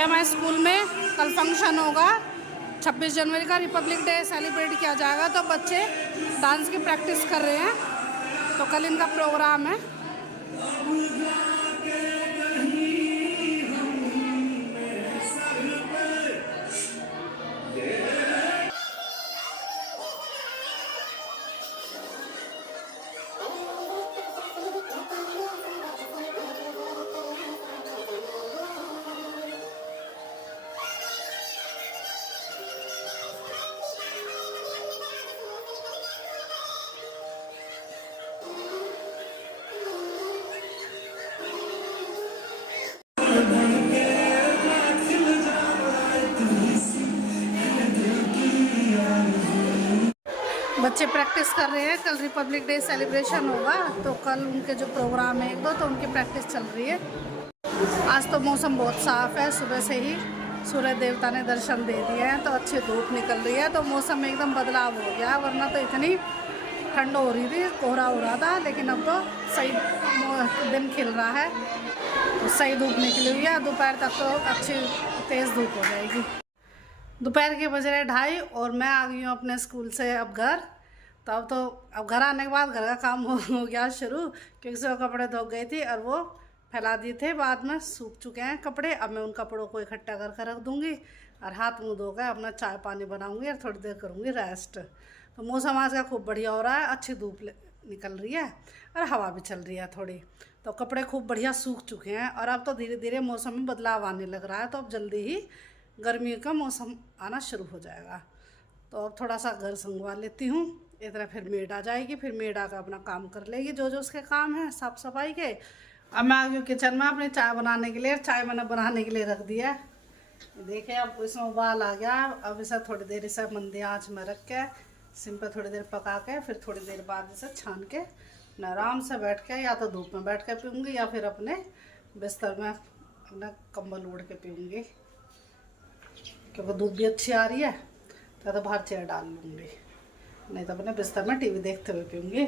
ये हमारे स्कूल में कल फंक्शन होगा, 26 जनवरी का रिपब्लिक डे सेलिब्रेट किया जाएगा। तो बच्चे डांस की प्रैक्टिस कर रहे हैं, तो कल इनका प्रोग्राम है। बच्चे प्रैक्टिस कर रहे हैं, कल रिपब्लिक डे सेलिब्रेशन होगा, तो कल उनके जो प्रोग्राम है एक दो, तो उनकी प्रैक्टिस चल रही है। आज तो मौसम बहुत साफ़ है, सुबह से ही सूर्य देवता ने दर्शन दे दिए हैं, तो अच्छी धूप निकल रही है, तो मौसम में एकदम बदलाव हो गया। वरना तो इतनी ठंड हो रही थी, कोहरा हो रहा था, लेकिन अब तो सही दिन खिल रहा है, तो सही धूप निकली हुई है। दोपहर तक तो अच्छी तेज़ धूप हो जाएगी। दोपहर के बज रहे 2:30 और मैं आ गई हूँ अपने स्कूल से अब घर। तो अब घर आने के बाद घर का काम हो गया शुरू, क्योंकि सब कपड़े धो गई थी और वो फैला दिए थे, बाद में सूख चुके हैं कपड़े। अब मैं उन कपड़ों को इकट्ठा करके रख दूँगी और हाथ मुँह धोकर अपना चाय पानी बनाऊँगी और थोड़ी देर करूँगी रेस्ट। तो मौसम आज का खूब बढ़िया हो रहा है, अच्छी धूप निकल रही है और हवा भी चल रही है थोड़ी, तो कपड़े खूब बढ़िया सूख चुके हैं। और अब तो धीरे धीरे मौसम में बदलाव आने लग रहा है, तो अब जल्दी ही गर्मी का मौसम आना शुरू हो जाएगा। तो अब थोड़ा सा घर संगवा लेती हूँ, इतना फिर मेड आ जाएगी, फिर मेड आकर अपना काम कर लेगी जो जो उसके काम है साफ़ सफाई के। अब मैं आ गई किचन में अपने चाय बनाने के लिए। चाय मैंने बनाने के लिए रख दिया, देखिए अब इसमें उबाल आ गया। अब इसे थोड़ी देर इसे मंदी आँच में रख के सिम पे थोड़ी देर पका के, फिर थोड़ी देर बाद इसे छान के आराम से बैठ के या तो धूप में बैठ के पीऊँगी या फिर अपने बिस्तर में अपना कंबल ओढ़ के पीऊँगी, क्योंकि धूप भी अच्छी आ रही है। तो बाहर चेयर डाल लूँगी, नहीं तो अपने बिस्तर में टीवी देखते हुए पीऊँगी,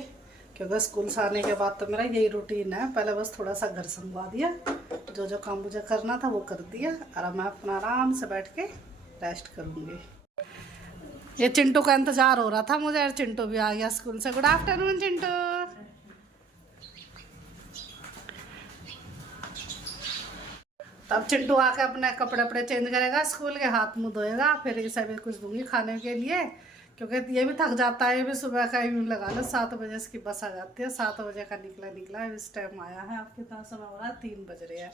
क्योंकि स्कूल से आने के बाद तो मेरा यही रूटीन है। पहले बस थोड़ा सा घर संगवा दिया, जो जो काम मुझे करना था वो कर दिया, और अब मैं अपना आराम से बैठ के रेस्ट करूँगी। ये चिंटू का इंतज़ार हो रहा था मुझे, और चिंटू भी आ गया स्कूल से। Good afternoon Chintu. तब चिंटू आके अपने कपड़े वपड़े चेंज करेगा, स्कूल के हाथ मुँह धोएगा, फिर इसे भी कुछ दूंगी खाने के लिए, क्योंकि ये भी थक जाता है। ये भी सुबह का ही लगा लो, 7 बजे इसकी बस आ जाती है, 7 बजे का निकला इस टाइम आया है। अब कितना समय हो रहा है, 3 बज रहे हैं,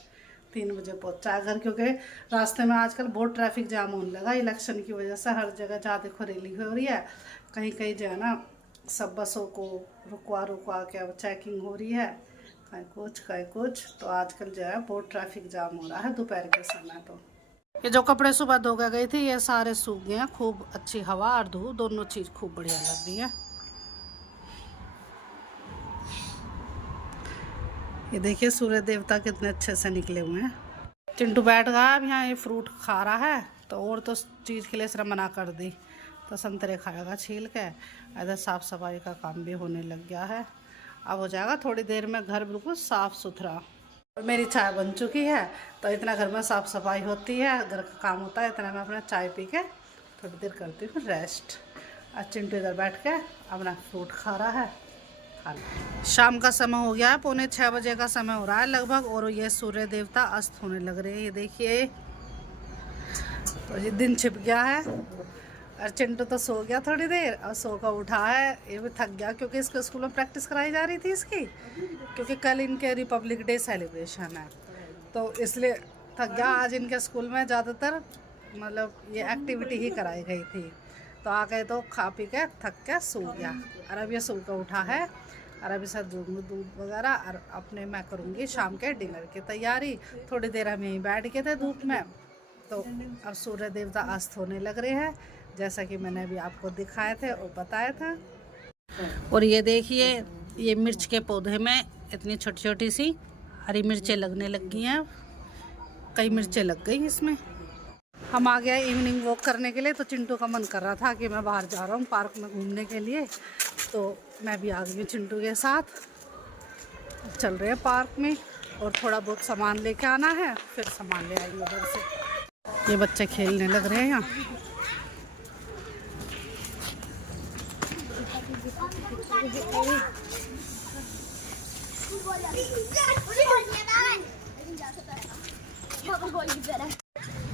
3 बजे पहुँचा है घर, क्योंकि रास्ते में आजकल बहुत ट्रैफिक जाम होने लगा इलेक्शन की वजह से। हर जगह जहाँ देखो रैली हो रही है, कहीं कहीं जो है ना सब बसों को रुकवा के अब चेकिंग हो रही है, कहीं कुछ। तो आजकल जो है बहुत ट्रैफिक जाम हो रहा है दोपहर के समय। तो ये जो कपड़े सुबह धो के गई थी, ये सारे सूख गए हैं। खूब अच्छी हवा और धूप दोनों चीज़ खूब बढ़िया लग रही है। ये देखिए सूर्य देवता कितने अच्छे से निकले हुए हैं। चिंटू बैठ गया अब यहाँ, ये फ्रूट खा रहा है, तो और तो चीज़ के लिए सिर्फ मना कर दी, तो संतरे खाएगा छील के। इधर साफ़ सफाई का काम भी होने लग गया है, अब हो जाएगा थोड़ी देर में घर बिल्कुल साफ़ सुथरा। और मेरी चाय बन चुकी है, तो इतना घर में साफ़ सफाई होती है, घर का काम होता है, इतना मैं अपना चाय पी के थोड़ी देर करती हूँ रेस्ट। और चिंटू इधर बैठ के अपना फ्रूट खा रहा है। शाम का समय हो गया है, 5:45 बजे का समय हो रहा है लगभग, और ये सूर्य देवता अस्त होने लग रहे हैं। ये देखिए, तो ये दिन छिप गया है, और चिंटू तो सो गया थोड़ी देर, और सो कर उठा है, ये भी थक गया, क्योंकि इसको स्कूल में प्रैक्टिस कराई जा रही थी इसकी, क्योंकि कल इनके रिपब्लिक डे सेलिब्रेशन है, तो इसलिए थक गया। आज इनके स्कूल में ज़्यादातर मतलब ये एक्टिविटी ही कराई गई थी, तो आ गए तो खा पी के थक के सो गया। और अब ये सो कर उठा है, और अभी सब दूध वगैरह, और अपने मैं करूँगी शाम के डिनर की तैयारी। थोड़ी देर हम यहीं बैठ के थे धूप में, तो अब सूर्य देवता अस्त होने लग रहे हैं, जैसा कि मैंने अभी आपको दिखाए थे और बताया था। और ये देखिए, ये मिर्च के पौधे में इतनी छोटी छोटी सी हरी मिर्चें लगने लग गई हैं, कई मिर्चें लग गई इसमें। हम आ गए इवनिंग वॉक करने के लिए, तो चिंटू का मन कर रहा था कि मैं बाहर जा रहा हूँ पार्क में घूमने के लिए, तो मैं भी आ गई हूँ चिंटू के साथ। चल रहे हैं पार्क में, और थोड़ा बहुत सामान लेके आना है, फिर सामान ले आएंगे उधर से। ये बच्चे खेलने लग रहे हैं यहाँ।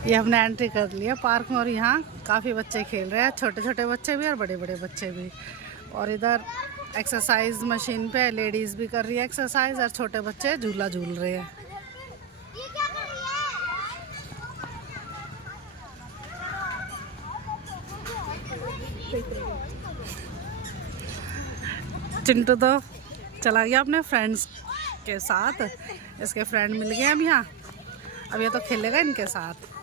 ये हमने एंट्री कर लिया पार्क में और यहाँ काफ़ी बच्चे खेल रहे हैं, छोटे छोटे बच्चे भी और बड़े बड़े बच्चे भी। और इधर एक्सरसाइज मशीन पे लेडीज़ भी कर रही है एक्सरसाइज और छोटे बच्चे झूला झूल रहे हैं। चिंटू तो चला गया अपने फ्रेंड्स के साथ, इसके फ्रेंड मिल गए अब यहाँ। अब ये तो खेलेगा इनके साथ।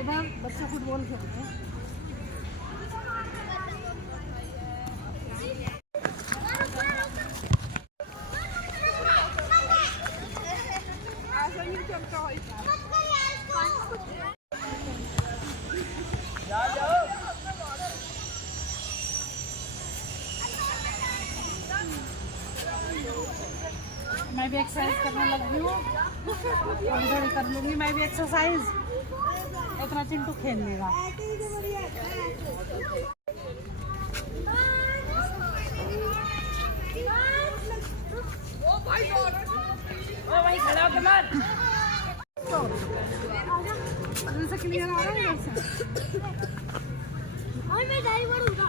इधर बच्चे फुटबॉल खेलते हैं। मैं भी एक्सरसाइज करने लगी हूँ और इधर ही कर लूँगी मैं भी एक्सरसाइज। इतना चिंटू खेल लेगा। क्लियर आ रहा है इधर से। मैं ड्राइव करूँगा।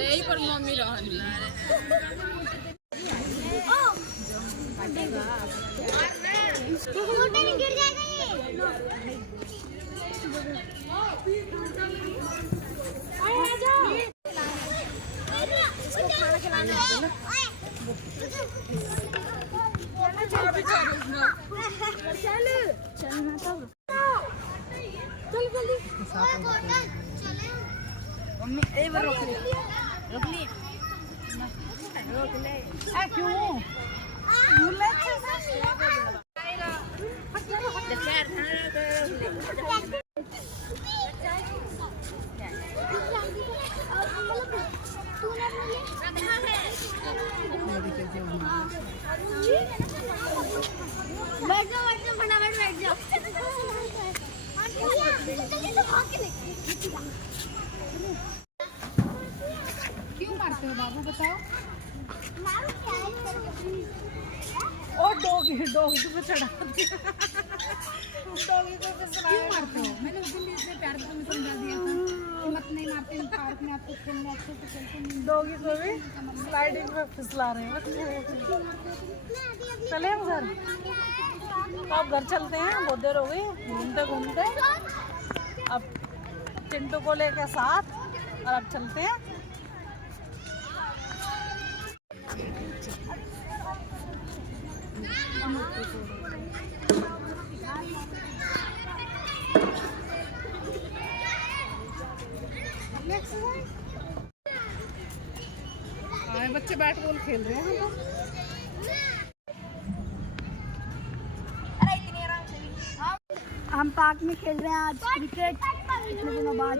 यही पर मम्मी गिर जाएगा क्यों क्यों मारते हो बाबू बताओ। और डॉगी पे चढ़ा दिया। डॉगी को क्यों मारते हो? मैंने उस दिन इतने प्यार से तुम्हें समझा दिया था कि मत नहीं मारते हैं पार्क में, आपको खेलने अच्छे से खेलते हैं। डॉगी को भी स्लाइडिंग पे फिसला रहे हैं। चले हम घर, तो अब घर चलते हैं। बहुत देर हो गई घूमते घूमते। अब चिंटू को लेकर साथ और अब चलते हैं। बच्चे बैट बॉल खेल रहे हैं। हम पार्क में खेल रहे हैं आज क्रिकेट इतने दिनों बाद।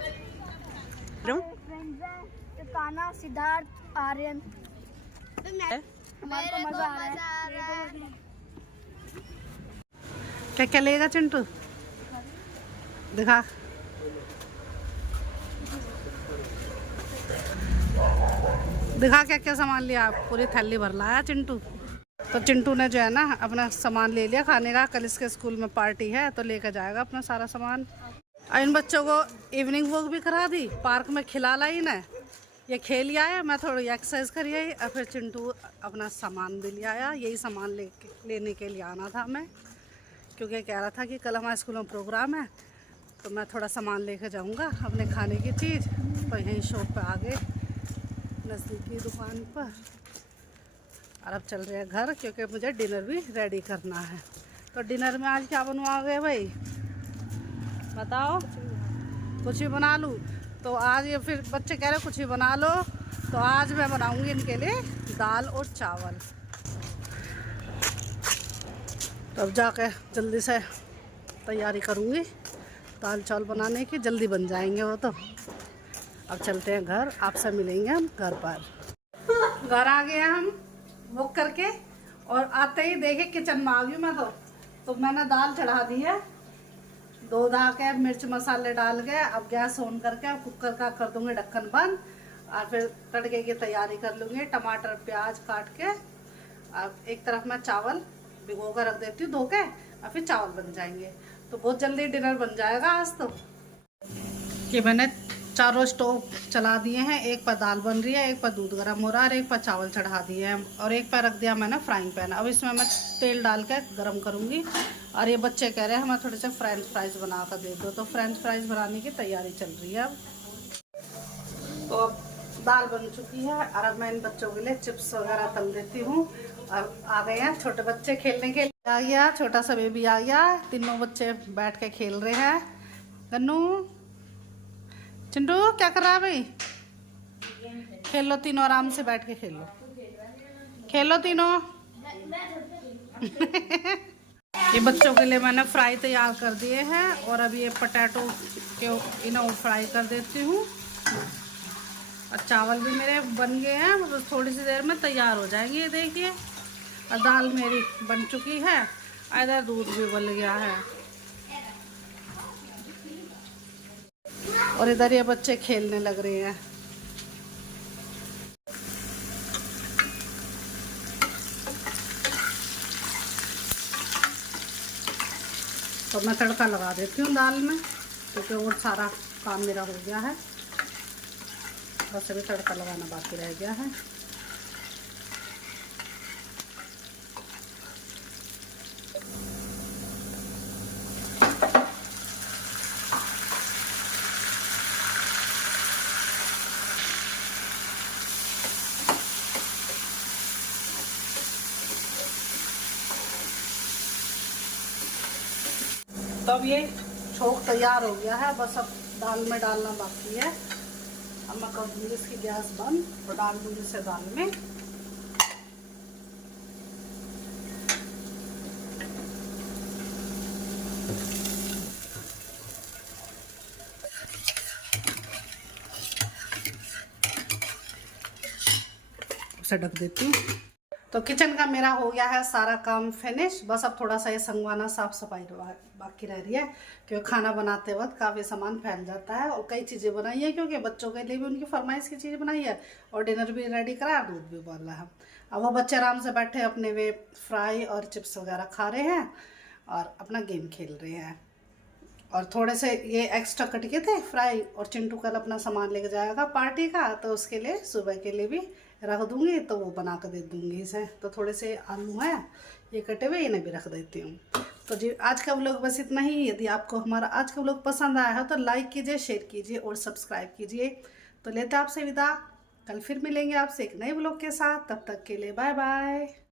फ्रेंड्स हैं काना, सिद्धार्थ, आर्यन। हमारा तो मजा आ रहा है। क्या क्या लेगा चिंटू? दिखा। दिखा क्या क्या सामान लिया। आप पूरी थैली भर लाया चिंटू। तो चिंटू ने जो है ना अपना सामान ले लिया खाने का। कल इसके स्कूल में पार्टी है तो लेकर जाएगा अपना सारा सामान। और इन बच्चों को इवनिंग वॉक भी करा दी, पार्क में खिला लाई ना। ये खेल आया, मैं थोड़ी एक्सरसाइज करी आई और फिर चिंटू अपना सामान भी ले आया। यही सामान लेने के लिए आना था मैं, क्योंकि कह रहा था कि कल हमारे स्कूल में प्रोग्राम है तो मैं थोड़ा सामान लेकर जाऊंगा अपने खाने की चीज़। तो यहीं शॉप पे आ गए नज़दीकी दुकान पर। और अब चल रहे हैं घर, क्योंकि मुझे डिनर भी रेडी करना है। तो डिनर में आज क्या बनवाओगे भाई, बताओ? कुछ ही बना लूँ? तो आज ये फिर बच्चे कह रहे कुछ ही बना लो, तो आज मैं बनाऊंगी इनके लिए दाल और चावल। तो अब जाके जल्दी से तैयारी करूँगी दाल चावल बनाने की, जल्दी बन जाएंगे वो तो। अब चलते हैं घर, आपसे मिलेंगे हम घर पर। घर आ गए हम बुक करके, और आते ही देखे किचन में आ गई मैं। तो मैंने दाल चढ़ा दी है, दूध आ के मिर्च मसाले डाल के अब गैस ऑन करके अब कुकर का कर दूंगी ढक्कन बंद, और फिर तड़के की तैयारी कर लूँगी। टमाटर प्याज काट के अब एक तरफ मैं चावल भिगो कर रख देती हूँ धो के, और फिर चावल बन जाएंगे। तो बहुत जल्दी डिनर बन जाएगा आज तो। कि मैंने चारों स्टोव चला दिए हैं, एक पर दाल बन रही है, एक पर दूध गर्म हो रहा है, और एक पर चावल चढ़ा दिए हैं, और एक पर रख दिया मैंने फ्राइंग पैन। अब इसमें मैं तेल डाल के गर्म करूँगी। और ये बच्चे कह रहे हैं हमें थोड़े से फ्रेंच फ्राइज बना कर दे दो, तो फ्रेंच फ्राइज बनाने की तैयारी चल रही है अब। तो अब दाल बन चुकी है, और अब मैं इन बच्चों के लिए चिप्स वगैरह तल देती हूँ। और आ गए हैं छोटे बच्चे खेलने के लिए, आ गया छोटा सा बेबी आ गया, तीनों बच्चे बैठ के खेल रहे हैं। गन्नू चिंटू क्या कर रहा है भाई? खेलो तीनों, आराम से बैठ के खेलो, खेलो तीनों। ये बच्चों के लिए मैंने फ्राई तैयार कर दिए हैं, और अब ये पोटैटो के इन्हें फ्राई कर देती हूँ। और चावल भी मेरे बन गए हैं, बस थोड़ी सी देर में तैयार हो जाएंगे। ये देखिए, और दाल मेरी बन चुकी है, इधर दूध भी उबल गया है, और इधर ये बच्चे खेलने लग रहे हैं। तो मैं तड़का लगा देती हूँ दाल में, क्योंकि और सारा काम मेरा हो गया है, बस अभी तड़का लगाना बाकी रह गया है। तो अब ये छोंक तैयार हो गया है, बस अब दाल में डालना बाकी है। अब मैं कर दूँगी इसकी गैस बंद और डाल दूँगी इसे दाल में। उसे ढक देती हूँ। तो किचन का मेरा हो गया है सारा काम फिनिश, बस अब थोड़ा सा ये संगवाना साफ सफाई बाकी रह रही है, क्योंकि खाना बनाते वक्त काफ़ी सामान फैल जाता है। और कई चीज़ें बनाई है, क्योंकि बच्चों के लिए भी उनकी फरमाइश की चीज़ बनाई है, और डिनर भी रेडी करा, दूध भी उबाल रहा है। अब वो बच्चे आराम से बैठे अपने वे फ्राई और चिप्स वगैरह खा रहे हैं, और अपना गेम खेल रहे हैं। और थोड़े से ये एक्स्ट्रा कट के थे फ्राई, और चिंटू कल अपना सामान लेके जाएगा पार्टी का, तो उसके लिए सुबह के लिए भी रख दूंगी, तो वो बना कर दे दूंगी इसे। तो थोड़े से आलू हैं ये कटे हुए, इन्हें भी रख देती हूँ। तो जी आज का व्लॉग बस इतना ही। यदि आपको हमारा आज का व्लॉग पसंद आया है तो लाइक कीजिए, शेयर कीजिए और सब्सक्राइब कीजिए। तो लेते आपसे विदा, कल फिर मिलेंगे आपसे एक नए व्लॉग के साथ। तब तक के लिए बाय बाय।